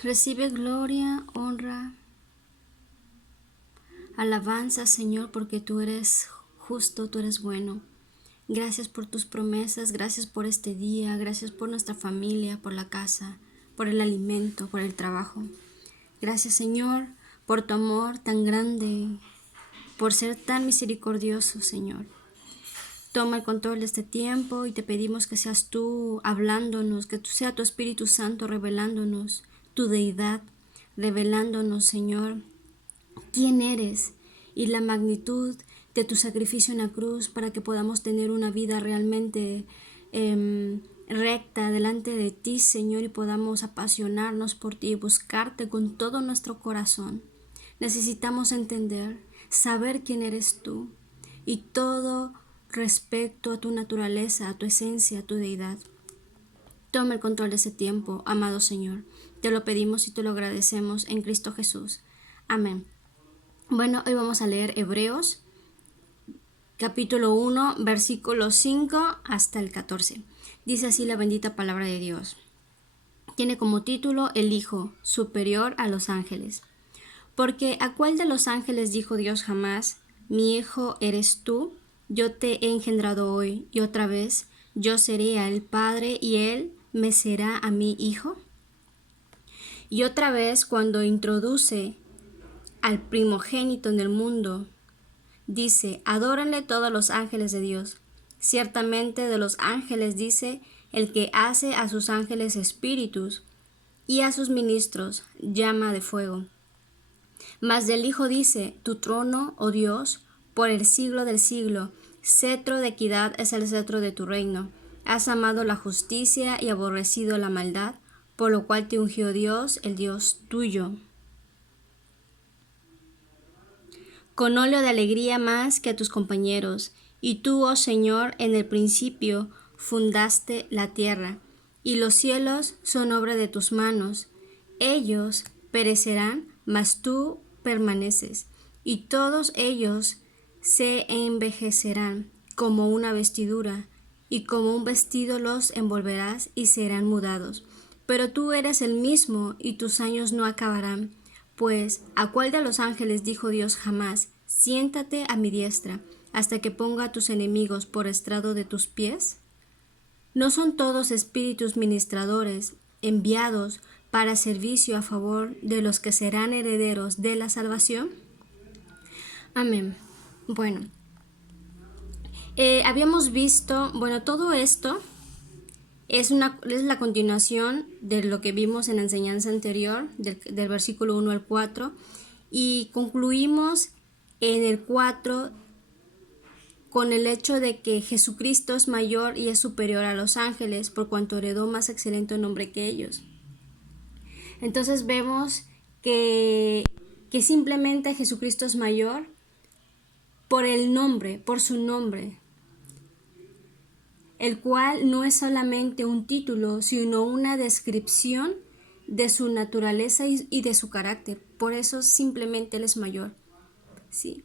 Recibe gloria, honra, alabanza, Señor, porque tú eres justo, tú eres bueno. Gracias por tus promesas, gracias por este día, gracias por nuestra familia, por la casa, por el alimento, por el trabajo. Gracias, Señor, por tu amor tan grande, por ser tan misericordioso, Señor. Toma el control de este tiempo y te pedimos que seas tú hablándonos, que tú sea tu Espíritu Santo revelándonos tu deidad, revelándonos, Señor, quién eres y la magnitud de tu sacrificio en la cruz para que podamos tener una vida realmente recta delante de ti, Señor, y podamos apasionarnos por ti y buscarte con todo nuestro corazón. Necesitamos entender, saber quién eres tú y todo respecto a tu naturaleza, a tu esencia, a tu deidad. Toma el control de ese tiempo, amado Señor. Te lo pedimos y te lo agradecemos en Cristo Jesús. Amén. Bueno, hoy vamos a leer Hebreos, capítulo 1, versículo 5 hasta el 14. Dice así la bendita palabra de Dios. Tiene como título El Hijo, superior a los ángeles. Porque ¿a cuál de los ángeles dijo Dios jamás, mi hijo eres tú? Yo te he engendrado hoy, y otra vez yo seré a él padre, y él me será a mí hijo. Y otra vez cuando introduce al primogénito en el mundo, dice, adórenle todos los ángeles de Dios. Ciertamente de los ángeles dice, el que hace a sus ángeles espíritus, y a sus ministros llama de fuego. Mas del Hijo dice, tu trono, oh Dios, por el siglo del siglo, cetro de equidad es el cetro de tu reino. Has amado la justicia y aborrecido la maldad, por lo cual te ungió Dios, el Dios tuyo, con óleo de alegría más que a tus compañeros. Y tú, oh Señor, en el principio fundaste la tierra, y los cielos son obra de tus manos. Ellos perecerán, mas tú permaneces, y todos ellos se envejecerán como una vestidura, y como un vestido los envolverás y serán mudados. Pero tú eres el mismo, y tus años no acabarán. Pues, ¿a cuál de los ángeles dijo Dios jamás, siéntate a mi diestra, hasta que ponga a tus enemigos por estrado de tus pies? ¿No son todos espíritus ministradores, enviados para servicio a favor de los que serán herederos de la salvación? Amén. Bueno, habíamos visto, todo esto es la continuación de lo que vimos en la enseñanza anterior, del versículo 1 al 4, y concluimos en el 4 con el hecho de que Jesucristo es mayor y es superior a los ángeles, por cuanto heredó más excelente nombre que ellos. Entonces vemos que simplemente Jesucristo es mayor por el nombre, por su nombre, el cual no es solamente un título, sino una descripción de su naturaleza y de su carácter. Por eso simplemente Él es mayor. ¿Sí?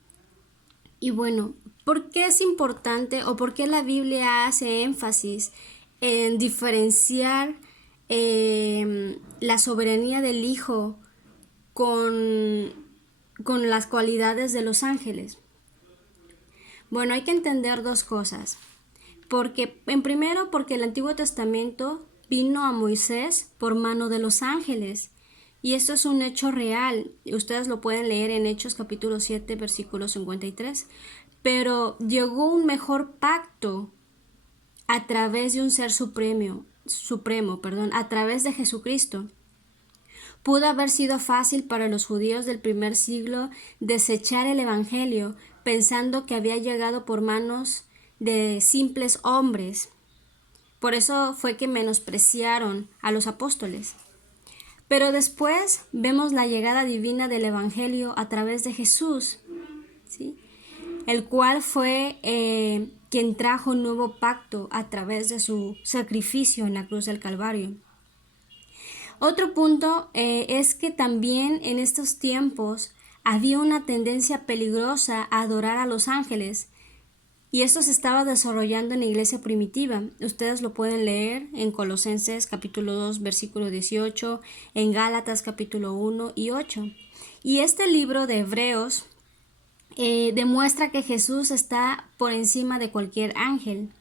Y bueno, ¿por qué es importante o por qué la Biblia hace énfasis en diferenciar la soberanía del Hijo con las cualidades de los ángeles? Bueno, hay que entender dos cosas. Porque el Antiguo Testamento vino a Moisés por mano de los ángeles. Y esto es un hecho real. Ustedes lo pueden leer en Hechos capítulo 7, versículo 53. Pero llegó un mejor pacto a través de un ser supremo, a través de Jesucristo. Pudo haber sido fácil para los judíos del primer siglo desechar el Evangelio, pensando que había llegado por manos de simples hombres. Por eso fue que menospreciaron a los apóstoles. Pero después vemos la llegada divina del Evangelio a través de Jesús, ¿sí? El cual fue quien trajo un nuevo pacto a través de su sacrificio en la cruz del Calvario. Otro punto es que también en estos tiempos había una tendencia peligrosa a adorar a los ángeles, Y esto se estaba desarrollando en la iglesia primitiva. Ustedes lo pueden leer en Colosenses capítulo 2, versículo 18, en Gálatas capítulo 1 y 8. Y este libro de Hebreos demuestra que Jesús está por encima de cualquier ángel.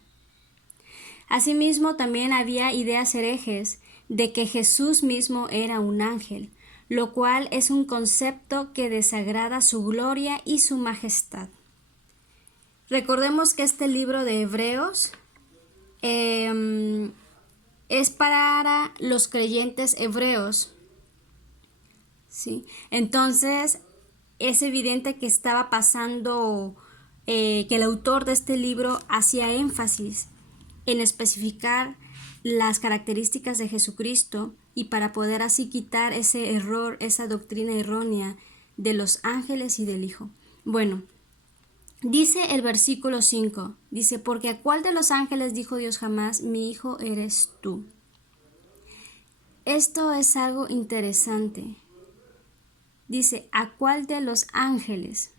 Asimismo, también había ideas herejes de que Jesús mismo era un ángel, lo cual es un concepto que desagrada su gloria y su majestad. Recordemos que este libro de Hebreos es para los creyentes hebreos, ¿sí? Entonces, es evidente que estaba pasando, que el autor de este libro hacía énfasis en especificar las características de Jesucristo y para poder así quitar ese error, esa doctrina errónea de los ángeles y del Hijo. Bueno, dice el versículo 5, dice, porque a cuál de los ángeles dijo Dios jamás, mi hijo eres tú. Esto es algo interesante. Dice, ¿a cuál de los ángeles?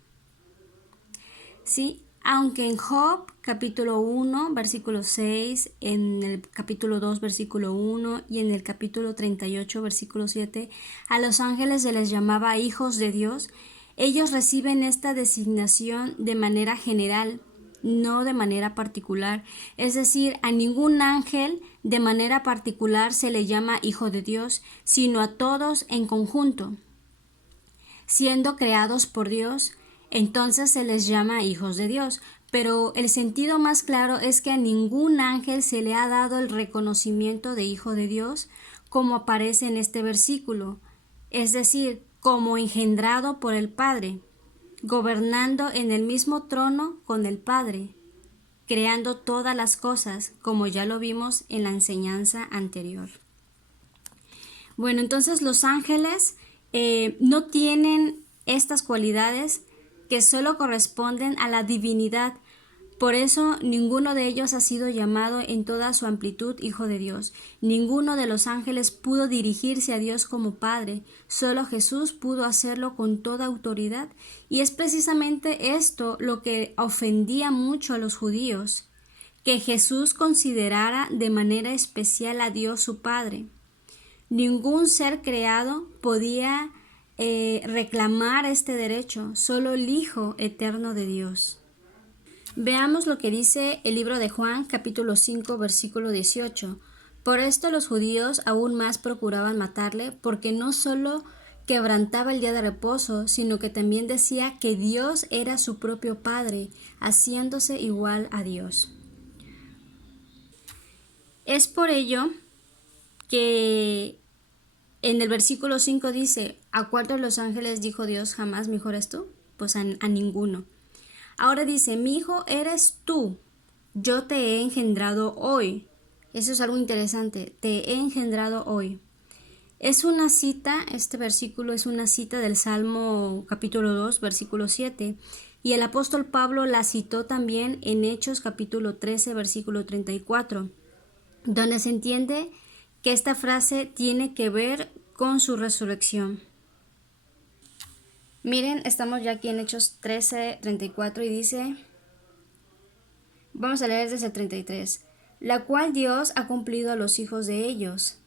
¿Sí? Aunque en Job, capítulo 1, versículo 6, en el capítulo 2, versículo 1 y en el capítulo 38, versículo 7, a los ángeles se les llamaba hijos de Dios. Ellos reciben esta designación de manera general, no de manera particular. Es decir, a ningún ángel de manera particular se le llama hijo de Dios, sino a todos en conjunto. Siendo creados por Dios, entonces se les llama hijos de Dios. Pero el sentido más claro es que a ningún ángel se le ha dado el reconocimiento de hijo de Dios, como aparece en este versículo, es decir, como engendrado por el Padre, gobernando en el mismo trono con el Padre, creando todas las cosas, como ya lo vimos en la enseñanza anterior. Bueno, entonces los ángeles no tienen estas cualidades que solo corresponden a la divinidad. Por eso ninguno de ellos ha sido llamado en toda su amplitud hijo de Dios. Ninguno de los ángeles pudo dirigirse a Dios como Padre. Solo Jesús pudo hacerlo con toda autoridad. Y es precisamente esto lo que ofendía mucho a los judíos, que Jesús considerara de manera especial a Dios su Padre. Ningún ser creado podía reclamar este derecho, solo el Hijo eterno de Dios. Veamos lo que dice el libro de Juan, capítulo 5, versículo 18. Por esto los judíos aún más procuraban matarle, porque no solo quebrantaba el día de reposo, sino que también decía que Dios era su propio Padre, haciéndose igual a Dios. Es por ello que en el versículo 5 dice, ¿a cuál de los ángeles dijo Dios jamás mi hijo eres tú? Pues a ninguno. Ahora dice, mi hijo eres tú, yo te he engendrado hoy. Eso es algo interesante, te he engendrado hoy. Es una cita, este versículo es una cita del Salmo capítulo 2, versículo 7, y el apóstol Pablo la citó también en Hechos capítulo 13, versículo 34, donde se entiende que esta frase tiene que ver con su resurrección. Miren, estamos ya aquí en Hechos 13, 34 y dice, vamos a leer desde el 33, la cual Dios ha cumplido a los hijos de ellos,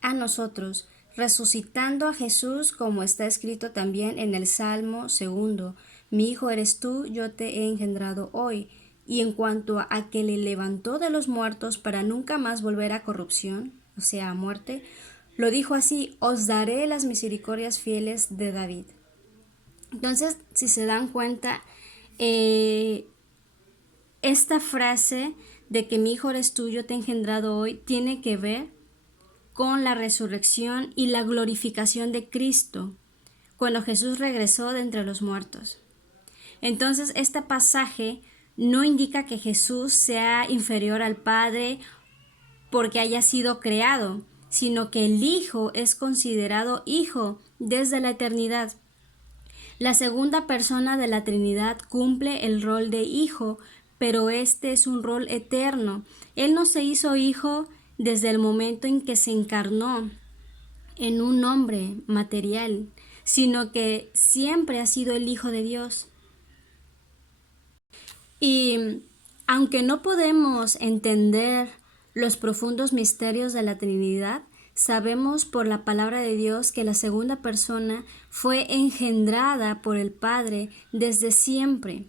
a nosotros, resucitando a Jesús, como está escrito también en el Salmo 2, mi hijo eres tú, yo te he engendrado hoy. Y en cuanto a que le levantó de los muertos para nunca más volver a corrupción, o sea, a muerte, lo dijo así, os daré las misericordias fieles de David. Entonces, si se dan cuenta, esta frase de que mi hijo eres tú, yo te he engendrado hoy, tiene que ver con la resurrección y la glorificación de Cristo, cuando Jesús regresó de entre los muertos. Entonces, este pasaje no indica que Jesús sea inferior al Padre porque haya sido creado, sino que el Hijo es considerado Hijo desde la eternidad. La segunda persona de la Trinidad cumple el rol de Hijo, pero este es un rol eterno. Él no se hizo Hijo desde el momento en que se encarnó en un hombre material, sino que siempre ha sido el Hijo de Dios. Y Aunque no podemos entender los profundos misterios de la Trinidad, sabemos por la palabra de Dios que la segunda persona fue engendrada por el Padre desde siempre.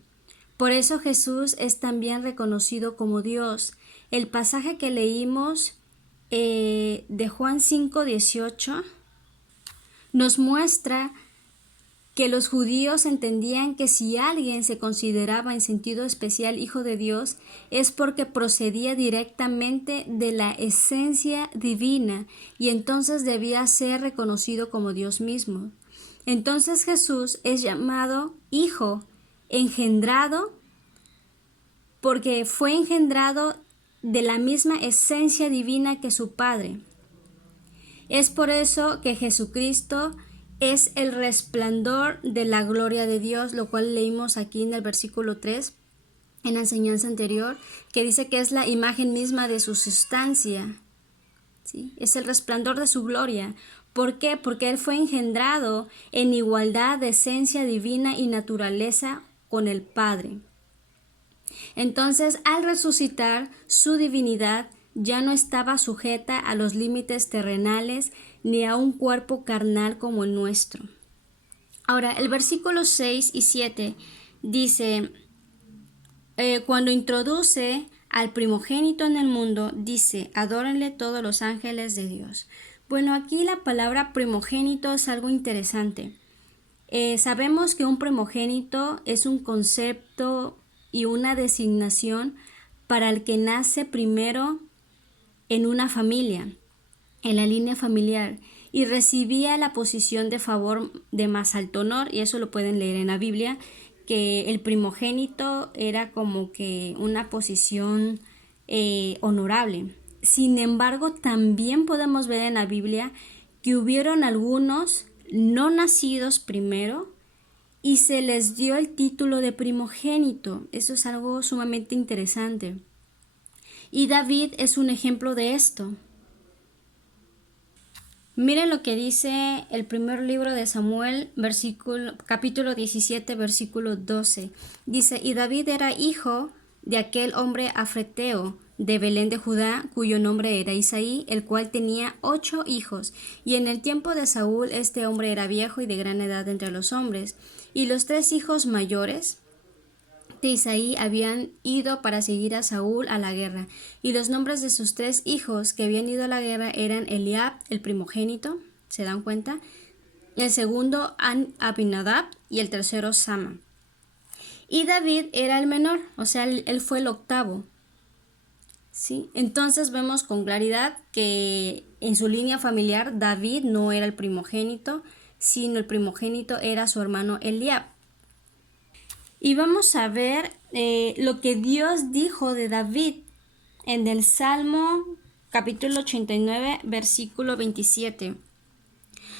Por eso Jesús es también reconocido como Dios. El pasaje que leímos de Juan 5:18 nos muestra que los judíos entendían que si alguien se consideraba en sentido especial hijo de Dios es porque procedía directamente de la esencia divina y entonces debía ser reconocido como Dios mismo. Entonces Jesús es llamado hijo, engendrado, porque fue engendrado de la misma esencia divina que su Padre. Es por eso que Jesucristo es el resplandor de la gloria de Dios, lo cual leímos aquí en el versículo 3, en la enseñanza anterior, que dice que es la imagen misma de su sustancia, ¿sí? Es el resplandor de su gloria. ¿Por qué? Porque Él fue engendrado en igualdad de esencia divina y naturaleza con el Padre. Entonces, al resucitar, su divinidad ya no estaba sujeta a los límites terrenales ni a un cuerpo carnal como el nuestro. Ahora, el versículo 6 y 7 dice, cuando introduce al primogénito en el mundo, dice, adórenle todos los ángeles de Dios. Bueno, aquí la palabra primogénito es algo interesante. Sabemos que un primogénito es un concepto y una designación para el que nace primero en una familia, en la línea familiar, y recibía la posición de favor de más alto honor, y eso lo pueden leer en la Biblia, que el primogénito era como que una posición honorable. Sin embargo, también podemos ver en la Biblia que hubieron algunos no nacidos primero y se les dio el título de primogénito. Eso es algo sumamente interesante. Y David es un ejemplo de esto. Miren lo que dice el primer libro de Samuel, capítulo 17, versículo 12. Dice, y David era hijo de aquel hombre afreteo de Belén de Judá, cuyo nombre era Isaí, el cual tenía 8 hijos. Y en el tiempo de Saúl este hombre era viejo y de gran edad entre los hombres. Y los 3 hijos mayores de Isaí habían ido para seguir a Saúl a la guerra, y los nombres de sus 3 hijos que habían ido a la guerra eran Eliab, el primogénito, ¿se dan cuenta? El segundo Abinadab y el tercero Sama. Y David era el menor, o sea, él fue el octavo. ¿Sí? Entonces vemos con claridad que en su línea familiar David no era el primogénito, sino el primogénito era su hermano Eliab. Y vamos a ver lo que Dios dijo de David en el Salmo capítulo 89, versículo 27.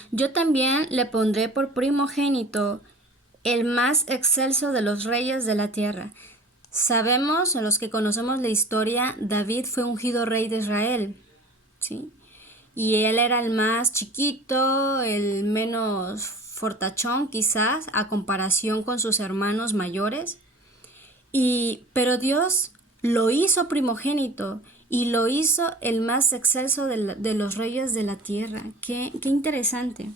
Yo también le pondré por primogénito el más excelso de los reyes de la tierra. Sabemos, a los que conocemos la historia, David fue ungido rey de Israel, ¿sí? Y él era el más chiquito, el menos fortachón quizás, a comparación con sus hermanos mayores. Pero Dios lo hizo primogénito y lo hizo el más excelso de los reyes de la tierra. Qué interesante.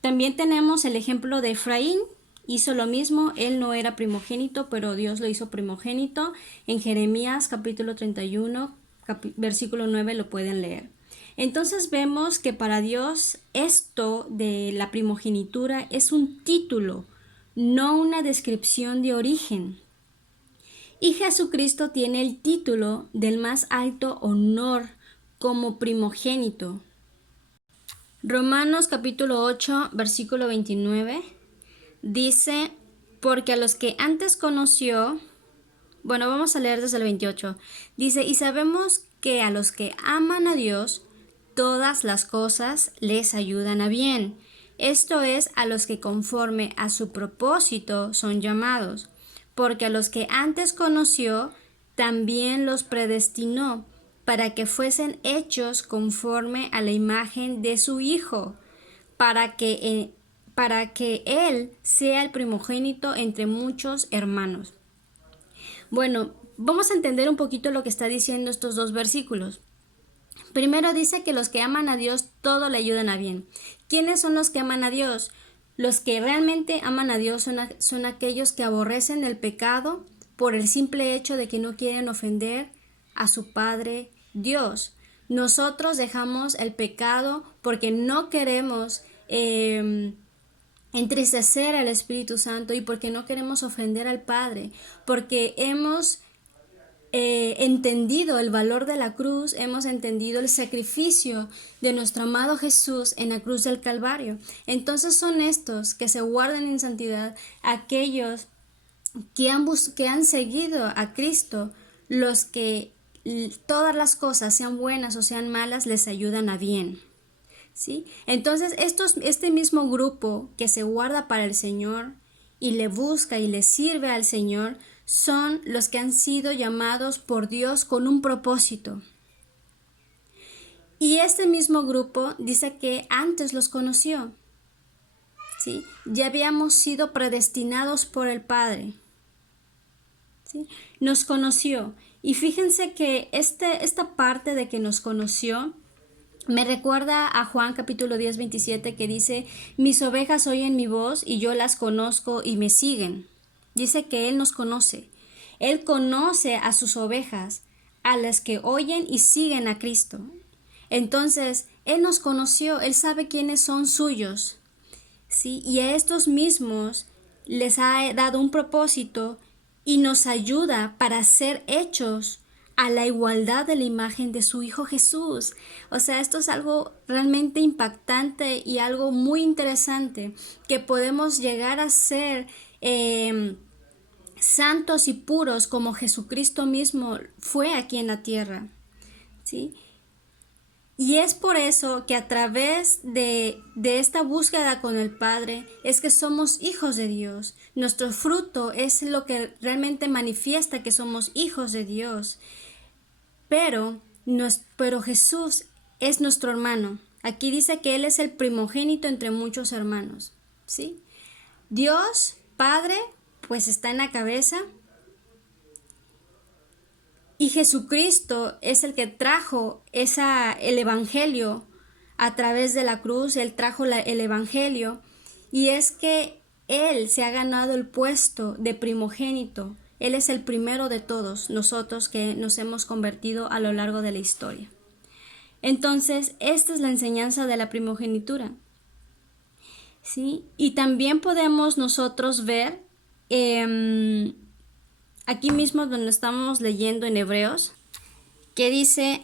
También tenemos el ejemplo de Efraín. Hizo lo mismo, él no era primogénito, pero Dios lo hizo primogénito. En Jeremías capítulo 31, versículo 9 lo pueden leer. Entonces vemos que para Dios esto de la primogenitura es un título, no una descripción de origen. Y Jesucristo tiene el título del más alto honor como primogénito. Romanos capítulo 8, versículo 29 dice, porque a los que antes conoció, bueno, vamos a leer desde el 28, dice, y sabemos que a los que aman a Dios, todas las cosas les ayudan a bien. Esto es, a los que conforme a su propósito son llamados, porque a los que antes conoció, también los predestinó, para que fuesen hechos conforme a la imagen de su Hijo, para que Él sea el primogénito entre muchos hermanos. Bueno, vamos a entender un poquito lo que está diciendo estos dos versículos. Primero dice que los que aman a Dios todo le ayudan a bien. ¿Quiénes son los que aman a Dios? Los que realmente aman a Dios son aquellos que aborrecen el pecado por el simple hecho de que no quieren ofender a su Padre Dios. Nosotros dejamos el pecado porque no queremos entristecer al Espíritu Santo y porque no queremos ofender al Padre, porque hemos entendido el valor de la cruz, hemos entendido el sacrificio de nuestro amado Jesús en la cruz del Calvario. Entonces son estos que se guardan en santidad, aquellos que han seguido a Cristo, los que todas las cosas, sean buenas o sean malas, les ayudan a bien. ¿Sí? Entonces este mismo grupo que se guarda para el Señor y le busca y le sirve al Señor, son los que han sido llamados por Dios con un propósito. Y este mismo grupo dice que antes los conoció. ¿Sí? Ya habíamos sido predestinados por el Padre. ¿Sí? Nos conoció. Y fíjense que esta parte de que nos conoció me recuerda a Juan capítulo 10, 27, que dice: mis ovejas oyen mi voz y yo las conozco y me siguen. Dice que Él nos conoce. Él conoce a sus ovejas, a las que oyen y siguen a Cristo. Entonces, Él nos conoció, Él sabe quiénes son suyos, ¿sí? Y a estos mismos les ha dado un propósito y nos ayuda para ser hechos a la igualdad de la imagen de su Hijo Jesús. O sea, esto es algo realmente impactante y algo muy interesante, que podemos llegar a ser santos y puros como Jesucristo mismo fue aquí en la tierra, ¿sí? Y es por eso que a través de esta búsqueda con el Padre es que somos hijos de Dios. Nuestro fruto es lo que realmente manifiesta que somos hijos de Dios. Pero Jesús es nuestro hermano. Aquí dice que Él es el primogénito entre muchos hermanos, ¿sí? Dios, Padre, pues está en la cabeza. Y Jesucristo es el que trajo el Evangelio a través de la cruz. Él trajo el Evangelio. Y es que Él se ha ganado el puesto de primogénito. Él es el primero de todos nosotros que nos hemos convertido a lo largo de la historia. Entonces, esta es la enseñanza de la primogenitura, ¿sí? Y también podemos nosotros ver aquí mismo donde estamos leyendo en Hebreos, que dice: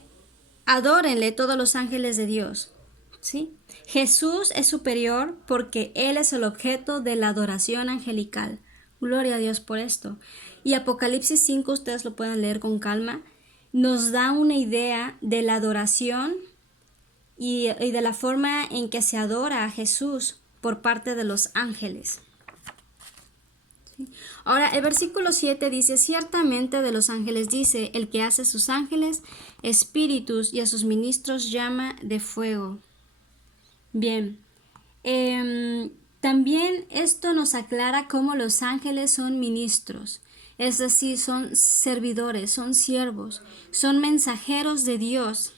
adórenle todos los ángeles de Dios, ¿sí? Jesús es superior porque Él es el objeto de la adoración angelical. Gloria a Dios por esto. Y Apocalipsis 5, ustedes lo pueden leer con calma, nos da una idea de la adoración y de la forma en que se adora a Jesús por parte de los ángeles. Ahora, el versículo 7 dice: ciertamente de los ángeles dice, el que hace sus ángeles espíritus y a sus ministros llama de fuego. Bien, también esto nos aclara cómo los ángeles son ministros, es decir, son servidores, son siervos, son mensajeros de Dios,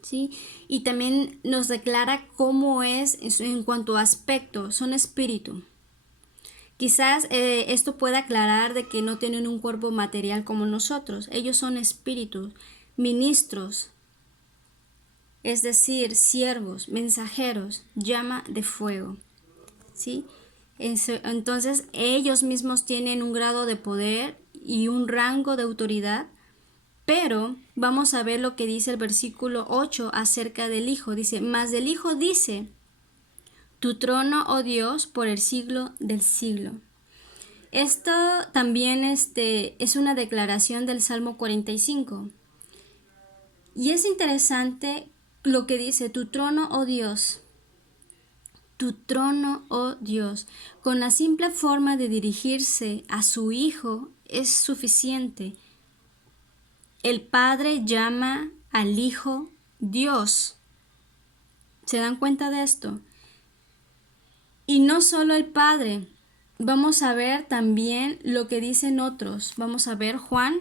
¿sí? Y también nos declara cómo es en cuanto a aspecto, son espíritu. Quizás esto pueda aclarar de que no tienen un cuerpo material como nosotros. Ellos son espíritus, ministros, es decir, siervos, mensajeros, llama de fuego, ¿sí? Entonces ellos mismos tienen un grado de poder y un rango de autoridad, pero vamos a ver lo que dice el versículo 8 acerca del Hijo. Dice: mas del Hijo dice: tu trono, oh Dios, por el siglo del siglo. Esto también es una declaración del Salmo 45. Y es interesante lo que dice: tu trono, oh Dios. Tu trono, oh Dios. Con la simple forma de dirigirse a su Hijo es suficiente. El Padre llama al Hijo Dios. ¿Se dan cuenta de esto? Y no solo el Padre, vamos a ver también lo que dicen otros. Vamos a ver Juan.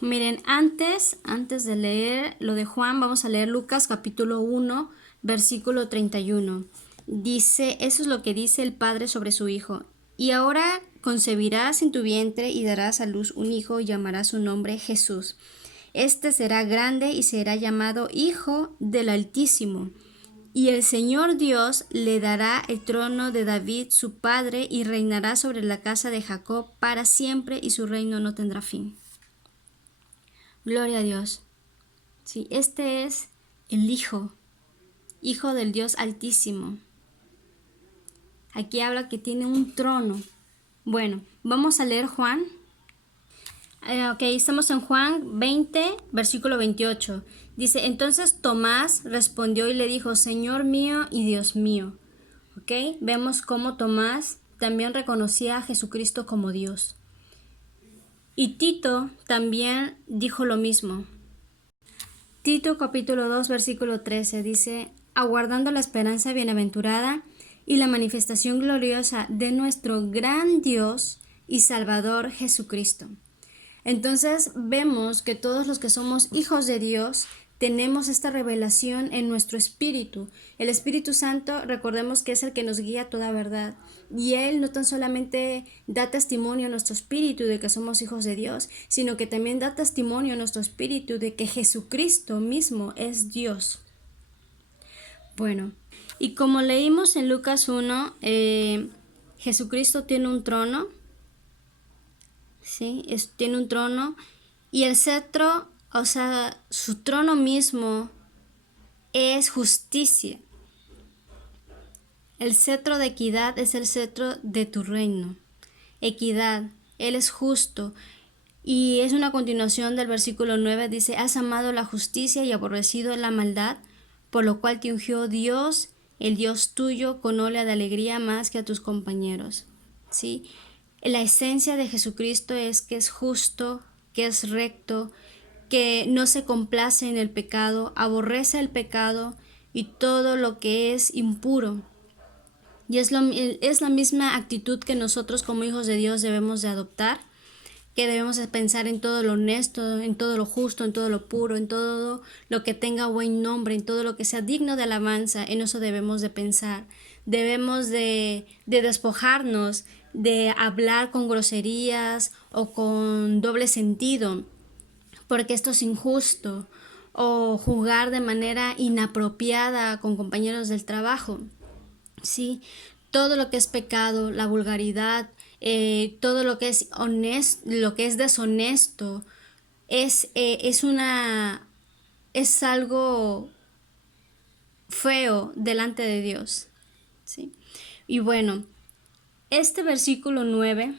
Miren, antes de leer lo de Juan, vamos a leer Lucas capítulo 1, versículo 31. Dice, eso es lo que dice el Padre sobre su Hijo. Y ahora concebirás en tu vientre y darás a luz un hijo y llamarás su nombre Jesús. Este será grande y será llamado Hijo del Altísimo. Y el Señor Dios le dará el trono de David su padre y reinará sobre la casa de Jacob para siempre y su reino no tendrá fin. Gloria a Dios. Sí, este es el Hijo del Dios Altísimo. Aquí habla que tiene un trono. Bueno, vamos a leer Juan. Estamos en Juan 20, versículo 28. Dice, entonces Tomás respondió y le dijo, Señor mío y Dios mío. Vemos cómo Tomás también reconocía a Jesucristo como Dios. Y Tito también dijo lo mismo. Tito capítulo 2 versículo 13 dice, aguardando la esperanza bienaventurada y la manifestación gloriosa de nuestro gran Dios y Salvador Jesucristo. Entonces vemos que todos los que somos hijos de Dios tenemos esta revelación en nuestro espíritu. El Espíritu Santo, recordemos que es el que nos guía a toda verdad. Y Él no tan solamente da testimonio a nuestro espíritu de que somos hijos de Dios, sino que también da testimonio a nuestro espíritu de que Jesucristo mismo es Dios. Bueno, y como leímos en Lucas 1, Jesucristo tiene un trono. ¿Sí? Tiene un trono y el cetro, o sea, su trono mismo es justicia. El cetro de equidad es el cetro de tu reino. Equidad, Él es justo. Y es una continuación del versículo 9, dice, has amado la justicia y aborrecido la maldad, por lo cual te ungió Dios, el Dios tuyo, con óleo de alegría más que a tus compañeros. ¿Sí? La esencia de Jesucristo es que es justo, que es recto, que no se complace en el pecado, aborrece el pecado y todo lo que es impuro. Y es la misma actitud que nosotros como hijos de Dios debemos de adoptar, que debemos de pensar en todo lo honesto, en todo lo justo, en todo lo puro, en todo lo que tenga buen nombre, en todo lo que sea digno de alabanza. En eso debemos de pensar. Debemos de despojarnos de hablar con groserías o con doble sentido, porque esto es injusto, o jugar de manera inapropiada con compañeros del trabajo. ¿Sí? Todo lo que es pecado, la vulgaridad, todo lo que es honesto, lo que es deshonesto, es algo feo delante de Dios. ¿Sí? Y bueno, este versículo 9,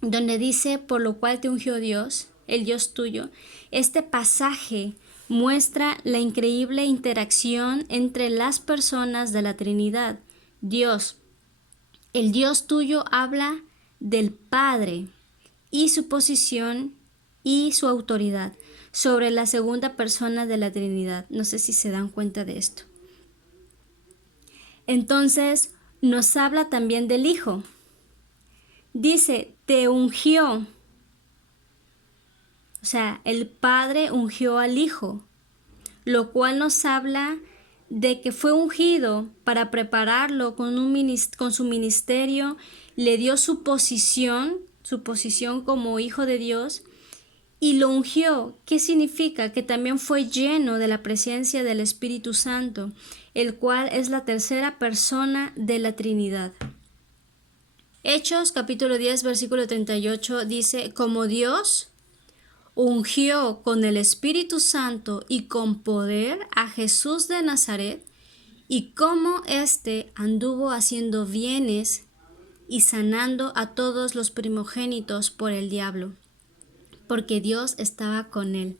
donde dice, por lo cual te ungió Dios, el Dios tuyo, este pasaje muestra la increíble interacción entre las personas de la Trinidad. Dios, el Dios tuyo habla del Padre y su posición y su autoridad sobre la segunda persona de la Trinidad. No sé si se dan cuenta de esto. Entonces, nos habla también del Hijo. Dice, te ungió. O sea, el Padre ungió al Hijo, lo cual nos habla de que fue ungido para prepararlo con su ministerio, le dio su posición como Hijo de Dios y lo ungió. ¿Qué significa? Que también fue lleno de la presencia del Espíritu Santo, el cual es la tercera persona de la Trinidad. Hechos capítulo 10 versículo 38 dice, como Dios ungió con el Espíritu Santo y con poder a Jesús de Nazaret, y cómo éste anduvo haciendo bienes y sanando a todos los primogénitos por el diablo, porque Dios estaba con él.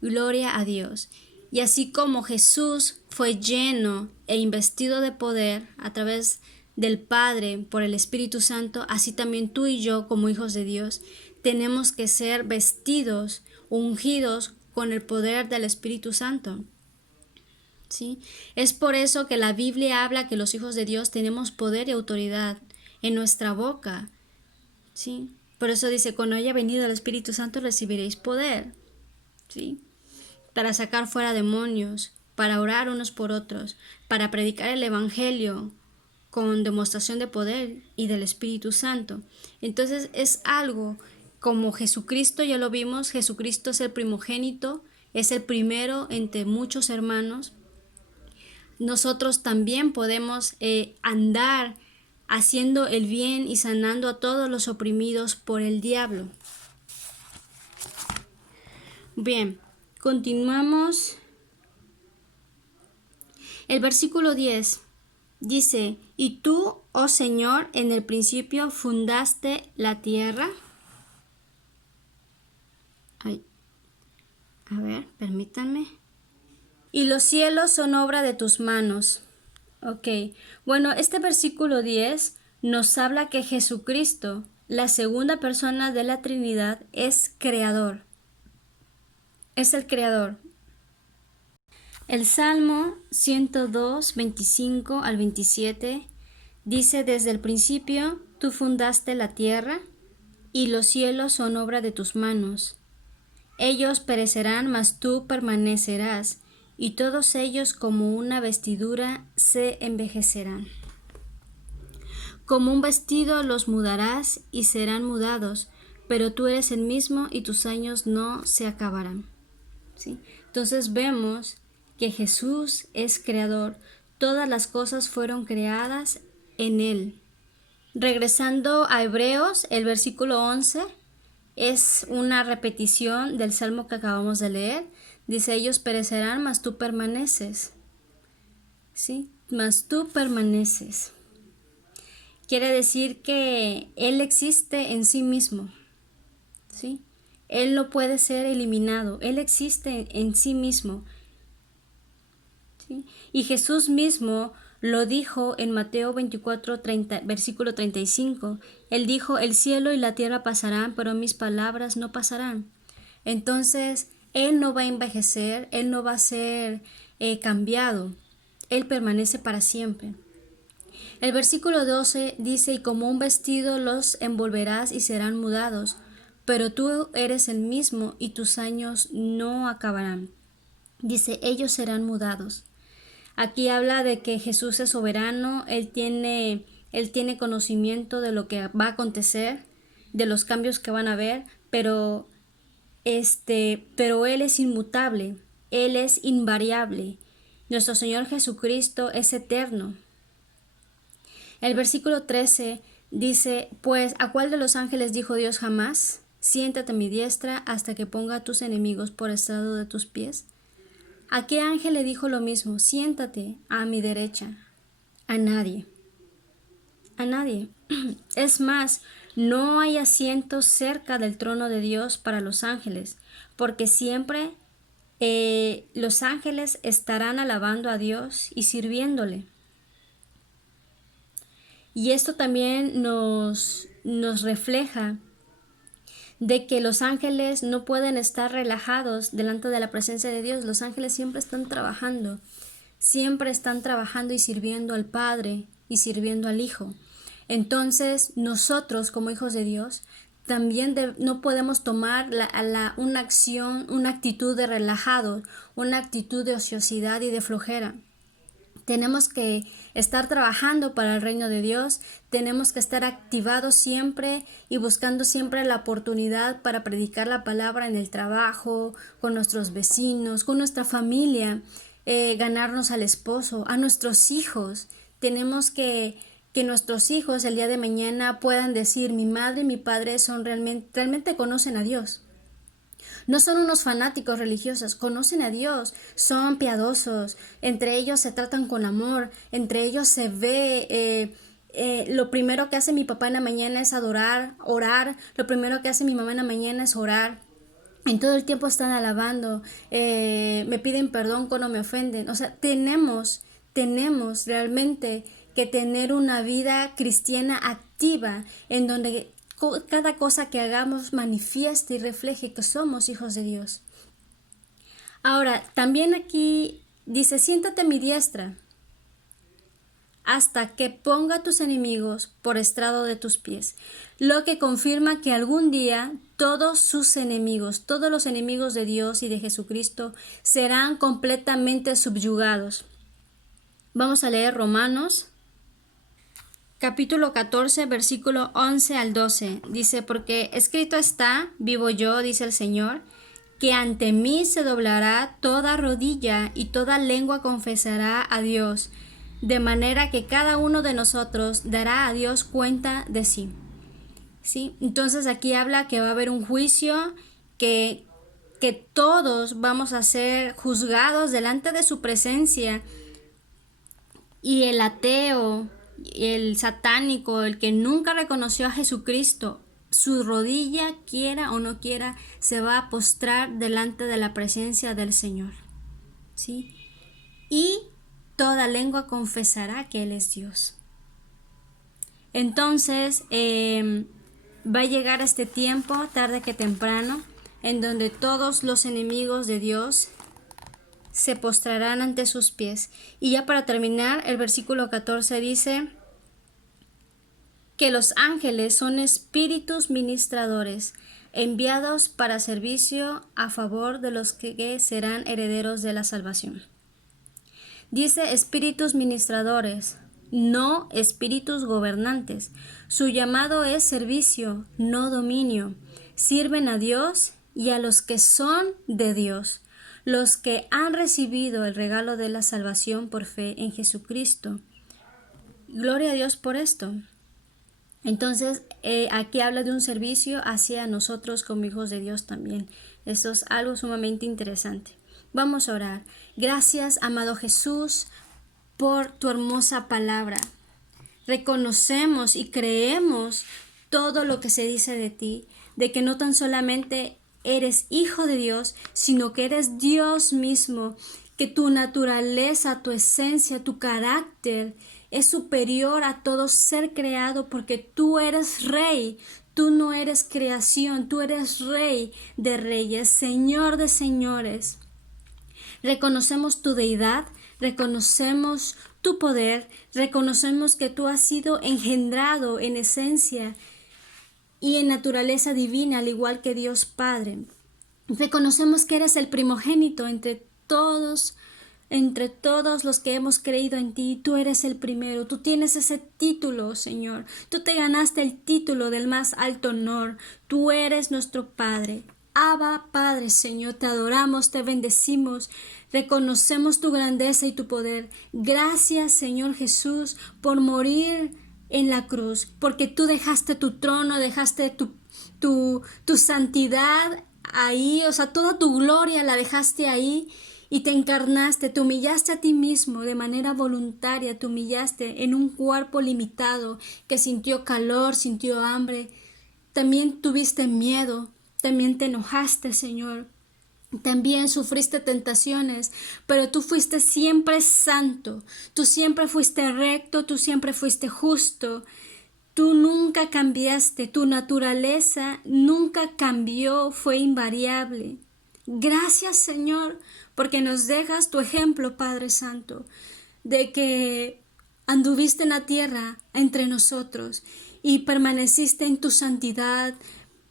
Gloria a Dios. Y así como Jesús fue lleno e investido de poder a través del Padre por el Espíritu Santo, así también tú y yo, como hijos de Dios, tenemos que ser vestidos, ungidos con el poder del Espíritu Santo. ¿Sí? Es por eso que la Biblia habla que los hijos de Dios tenemos poder y autoridad en nuestra boca, ¿sí? Por eso dice, cuando haya venido el Espíritu Santo recibiréis poder, ¿sí? Para sacar fuera demonios, para orar unos por otros, para predicar el Evangelio con demostración de poder y del Espíritu Santo. Entonces es algo como Jesucristo, ya lo vimos, Jesucristo es el primogénito, es el primero entre muchos hermanos. Nosotros también podemos andar haciendo el bien y sanando a todos los oprimidos por el diablo. Bien, continuamos. El versículo 10 dice, y tú, oh Señor, en el principio fundaste la tierra. Ay, a ver, permítanme. Y los cielos son obra de tus manos. Ok, bueno, este versículo 10 nos habla que Jesucristo, la segunda persona de la Trinidad, es creador. Es el creador. El Salmo 102, 25 al 27 dice, desde el principio tú fundaste la tierra, y los cielos son obra de tus manos. Ellos perecerán, mas tú permanecerás, y todos ellos como una vestidura se envejecerán. Como un vestido los mudarás y serán mudados, pero tú eres el mismo y tus años no se acabarán. ¿Sí? Entonces vemos que Jesús es creador, todas las cosas fueron creadas en Él. Regresando a Hebreos, el versículo 11 es una repetición del salmo que acabamos de leer. Dice, ellos perecerán, mas tú permaneces. ¿Sí? Mas tú permaneces. Quiere decir que Él existe en sí mismo. ¿Sí? Él no puede ser eliminado. Él existe en sí mismo. ¿Sí? Y Jesús mismo lo dijo en Mateo 24, versículo 35. Él dijo, el cielo y la tierra pasarán, pero mis palabras no pasarán. Entonces, Él no va a envejecer, Él no va a ser cambiado. Él permanece para siempre. El versículo 12 dice, y como un vestido los envolverás y serán mudados, pero tú eres el mismo y tus años no acabarán. Dice, ellos serán mudados. Aquí habla de que Jesús es soberano, Él tiene conocimiento de lo que va a acontecer, de los cambios que van a haber, pero Él es inmutable, Él es invariable. Nuestro Señor Jesucristo es eterno. El versículo 13 dice, pues, ¿a cuál de los ángeles dijo Dios jamás? Siéntate a mi diestra hasta que ponga a tus enemigos por estrado de tus pies. ¿A qué ángel le dijo lo mismo? Siéntate a mi derecha. A nadie. A nadie. Es más, no hay asientos cerca del trono de Dios para los ángeles, porque siempre los ángeles estarán alabando a Dios y sirviéndole. Y esto también nos refleja de que los ángeles no pueden estar relajados delante de la presencia de Dios. Los ángeles siempre están trabajando y sirviendo al Padre y sirviendo al Hijo. Entonces nosotros como hijos de Dios también no podemos tomar una acción, una actitud de relajado, una actitud de ociosidad y de flojera. Tenemos que estar trabajando para el reino de Dios, tenemos que estar activados siempre y buscando siempre la oportunidad para predicar la palabra en el trabajo, con nuestros vecinos, con nuestra familia, ganarnos al esposo, a nuestros hijos. Tenemos que nuestros hijos el día de mañana puedan decir, mi madre y mi padre son realmente conocen a Dios. No son unos fanáticos religiosos, conocen a Dios, son piadosos, entre ellos se tratan con amor, entre ellos se ve, lo primero que hace mi papá en la mañana es orar, lo primero que hace mi mamá en la mañana es orar. En todo el tiempo están alabando, me piden perdón cuando me ofenden. O sea, tenemos realmente que tener una vida cristiana activa en donde cada cosa que hagamos manifieste y refleje que somos hijos de Dios. Ahora, también aquí dice, siéntate a mi diestra. hasta que ponga a tus enemigos por estrado de tus pies, lo que confirma que algún día todos sus enemigos, todos los enemigos de Dios y de Jesucristo, serán completamente subyugados. Vamos a leer Romanos capítulo 14, versículo 11 al 12. Dice, porque escrito está, vivo yo, dice el Señor, que ante mí se doblará toda rodilla y toda lengua confesará a Dios, de manera que cada uno de nosotros dará a Dios cuenta de sí. ¿Sí? Entonces aquí habla que va a haber un juicio, que todos vamos a ser juzgados delante de su presencia, y el ateo, el satánico, el que nunca reconoció a Jesucristo, su rodilla, quiera o no quiera, se va a postrar delante de la presencia del Señor. ¿Sí? Y toda lengua confesará que Él es Dios. Entonces, va a llegar este tiempo, tarde que temprano, en donde todos los enemigos de Dios se postrarán ante sus pies. Y ya para terminar, el versículo 14 dice que los ángeles son espíritus ministradores, enviados para servicio a favor de los que serán herederos de la salvación. Dice espíritus ministradores, no espíritus gobernantes. Su llamado es servicio, no dominio. Sirven a Dios y a los que son de Dios, los que han recibido el regalo de la salvación por fe en Jesucristo. Gloria a Dios por esto. Entonces, aquí habla de un servicio hacia nosotros como hijos de Dios también. Esto es algo sumamente interesante. Vamos a orar. Gracias, amado Jesús, por tu hermosa palabra. Reconocemos y creemos todo lo que se dice de ti, de que no tan solamente eres hijo de Dios, sino que eres Dios mismo, que tu naturaleza, tu esencia, tu carácter es superior a todo ser creado, porque tú eres rey, tú no eres creación, tú eres rey de reyes, señor de señores. Reconocemos tu deidad, reconocemos tu poder, reconocemos que tú has sido engendrado en esencia y en naturaleza divina, al igual que Dios Padre. Reconocemos que eres el primogénito entre todos los que hemos creído en ti. Tú eres el primero, tú tienes ese título, Señor. Tú te ganaste el título del más alto honor. Tú eres nuestro Padre. Abba, Padre, Señor, te adoramos, te bendecimos, reconocemos tu grandeza y tu poder. Gracias, Señor Jesús, por morir en la cruz, porque tú dejaste tu trono, dejaste tu santidad ahí, o sea, toda tu gloria la dejaste ahí y te encarnaste, te humillaste a ti mismo de manera voluntaria, te humillaste en un cuerpo limitado que sintió calor, sintió hambre, también tuviste miedo. También te enojaste, Señor. También sufriste tentaciones, pero tú fuiste siempre santo. Tú siempre fuiste recto, tú siempre fuiste justo. Tú nunca cambiaste, tu naturaleza nunca cambió, fue invariable. Gracias, Señor, porque nos dejas tu ejemplo, Padre Santo, de que anduviste en la tierra entre nosotros y permaneciste en tu santidad.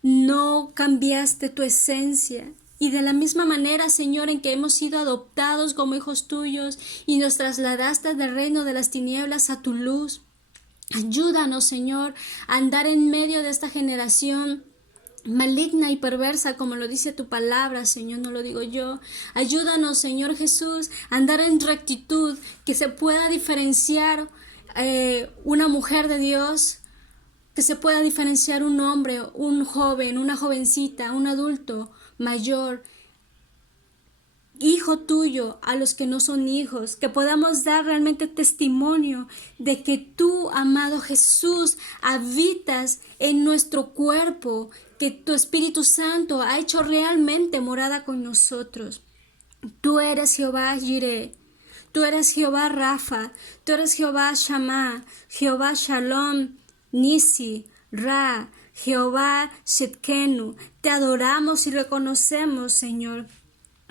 No cambiaste tu esencia. Y de la misma manera, Señor, en que hemos sido adoptados como hijos tuyos y nos trasladaste del reino de las tinieblas a tu luz. Ayúdanos, Señor, a andar en medio de esta generación maligna y perversa, como lo dice tu palabra, Señor, no lo digo yo. Ayúdanos, Señor Jesús, a andar en rectitud, que se pueda diferenciar una mujer de Dios, que se pueda diferenciar un hombre, un joven, una jovencita, un adulto mayor, hijo tuyo, a los que no son hijos, que podamos dar realmente testimonio de que tú, amado Jesús, habitas en nuestro cuerpo, que tu Espíritu Santo ha hecho realmente morada con nosotros. Tú eres Jehová Jireh, tú eres Jehová Rafa, tú eres Jehová Shammah, Jehová Shalom, Nisi, Ra, Jehová Shidkenu. Te adoramos y reconocemos, Señor,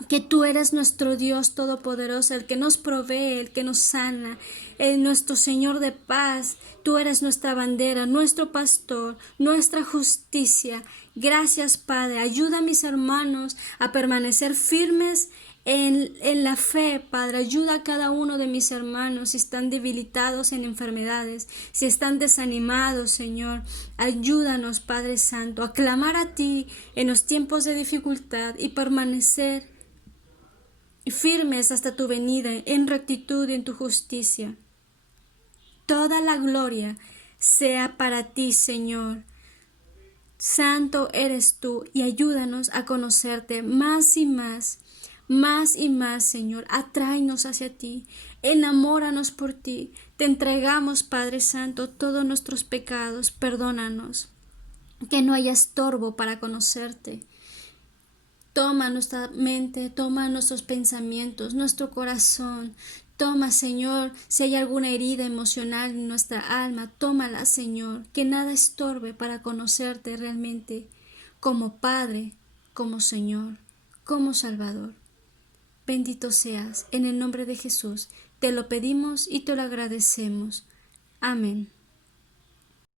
que tú eres nuestro Dios todopoderoso, el que nos provee, el que nos sana, nuestro Señor de paz. Tú eres nuestra bandera, nuestro pastor, nuestra justicia. Gracias, Padre. Ayuda a mis hermanos a permanecer firmes en la fe, Padre. Ayuda a cada uno de mis hermanos si están debilitados en enfermedades, si están desanimados, Señor. Ayúdanos, Padre Santo, a clamar a ti en los tiempos de dificultad y permanecer firmes hasta tu venida en rectitud y en tu justicia. Toda la gloria sea para ti, Señor. Santo eres tú, y ayúdanos a conocerte más y más y más, Señor. Atráenos hacia ti, enamóranos por ti. Te entregamos, Padre Santo, todos nuestros pecados. Perdónanos, que no haya estorbo para conocerte. Toma nuestra mente, toma nuestros pensamientos, nuestro corazón. Toma, Señor, si hay alguna herida emocional en nuestra alma, tómala, Señor, que nada estorbe para conocerte realmente como Padre, como Señor, como Salvador. Bendito seas, en el nombre de Jesús, te lo pedimos y te lo agradecemos. Amén.